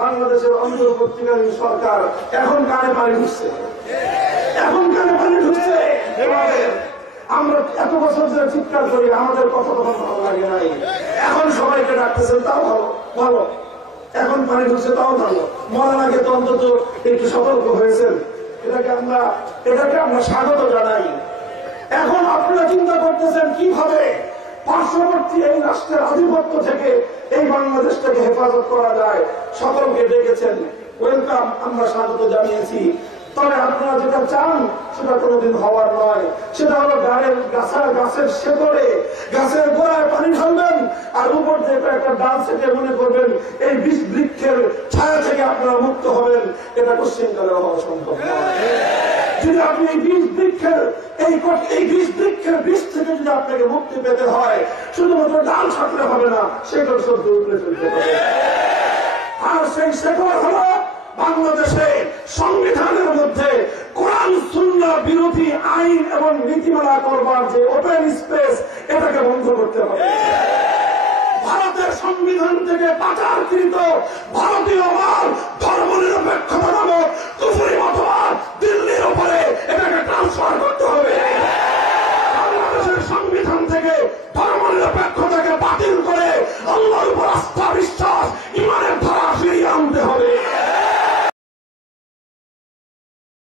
বাংলাদেশের অন্তর্বর্তীকালীন সরকার এখন কানে পানি ঢুকছে, এখন কানে পানি ঢুকছে। আমরা এত বছর ধরে চিৎকার করি, আমাদের কথা তখন ভালো লাগে নাই, এখন সবাইকে ডাকতেছেন, তাও ভালো ভালো। এখন পানি ঢুকছে, তাও ভালো। মরার আগে তো অন্তত একটু সতর্ক হয়েছেন, এটাকে আমরা স্বাগত জানাই। এখন আপনারা চিন্তা করতেছেন কিভাবে পার্শ্ববর্তী এই রাষ্ট্রের আধিপত্য থেকে এই বাংলাদেশটাকে হেফাজত করা যায়। সকলকে ডেকেছেন, ওয়েলকাম, আমরা স্বাগত জানিয়েছি। তবে আপনারা যেটা চান সেটা কোনোদিন হওয়ার নয়। সেটা হলো গাছের শেকড়ে, গাছের গোড়ায় পানি ঢালবেন আর উপর থেকে একটা ডাল থেকে মনে করবেন এই বীজ বৃক্ষের ছায়া থেকে আপনারা মুক্ত হবেন। এটা কোশ্চিনকালে হওয়া সম্ভব নয়। যদি আপনি এই বীজ বৃক্ষের বীজ থেকে যদি আপনাকে মুক্তি পেতে হয়, শুধুমাত্র ডাল ছাড়লে হবে না, শেকড় সদ্য উপরে চলতে হবে। আর সেই শেকড় হলো বাংলাদেশে সংবিধানের মধ্যে কোরআন সুন্নাহ বিরোধী আইন এবং নীতিমালা করবার যে ওপেন স্পেস, এটাকে বন্ধ করতে হবে। ভারতের সংবিধান থেকে পাচারকৃত ভারতীয় মাল